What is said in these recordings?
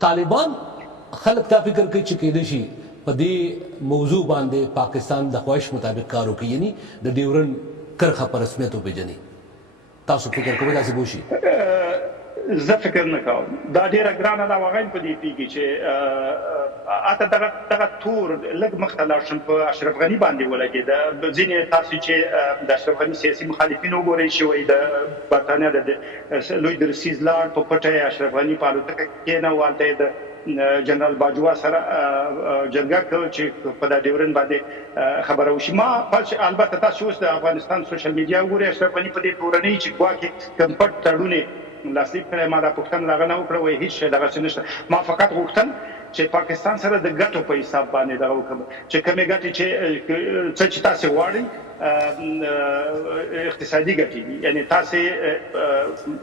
طالبان خلک دا فکر کوي چې کېدای شي په دې موضوع باندې پاکستان د خواهش مطابق کار وکړي، یعنی د ډیورن کرښه په رسمیت وپېژني. تاسو فکر کوئ داسې به وشي؟ زه فکر نه کوم دا ډیره ګرانه ده. واقعا په دې پیږي چې اته دغه تور لږ مخته لاړ شم په اشرف غني باندې ولګېده. ځینې تاسو چې د اشرف غني سیاسي مخالفین وګورئ چې وایي د برټانیا د لوی درسیز لاړ په پټه اشرف غني په الوتکه کېنه والته د جنرال باجوا سره جرګه کوي چې په دا ډیورن باندې خبره وشي. ما البته تاسو اوس د افغانستان سوشل میډیا وګورئ، اشرف غني په دې تورنۍ چې ګواکې کمپټ تړونه لاسلیک کړی، ما دا پوښتنه لاغه نه وکړه، وایي هیڅ شی دغسې نشته. ما فقط غوښتل چې پاکستان سره د ګټو په حساب باندې دغه وکړم چې کومې ګټې چې تاسې غواړئ اقتصادي ګټې دي، یعنی تاسې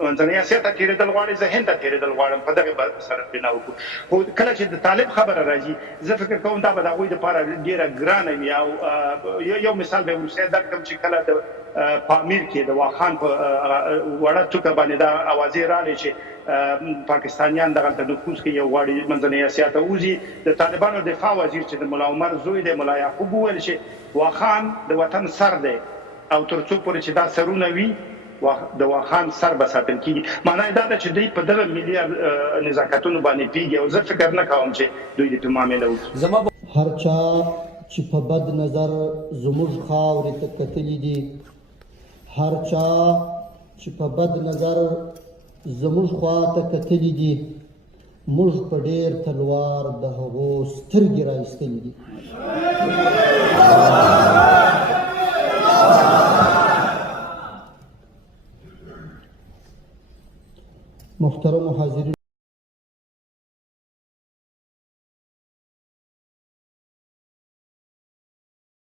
منځنۍ اسیا ته تېرېدل غواړئ، زه هند ته تېرېدل غواړم، په دغې سره بنا وکړو. خو کله چې د طالب خبره راځي زه فکر کوم دا به د هغوی دپاره ډېره ګرانه وي. او یو مثال به وروستی درکړم چې کله د پامیر کې د واخان په وړه ټوکه باندې دا اوازې راغلې چې پاکستانیان دغلته نفوذ کوي او غواړي منځنۍ اسیا ته وځي. د طالبانو دفاع وزیر چې د ملا عمر زوی دی ملا یعقوب وویل چې واخان د وطن سر دی او تر څو پورې چې دا سرونه وي د واخان سر به ساتل کېږي. معنی دا ده چې دوی په دغه ملي نزاکتونو باندې پیږي او زه فکر نه کوم چې دوی د په معامله وکړي. هر چا چې په بد نظر زموږ خاورې ته کتلي دي، هر چا چې په بد نظر زموږ خوا ته کتلي دي، موږ په ډېر تلوار د هغو سترګې را ایستلي دي. محترم حاضرین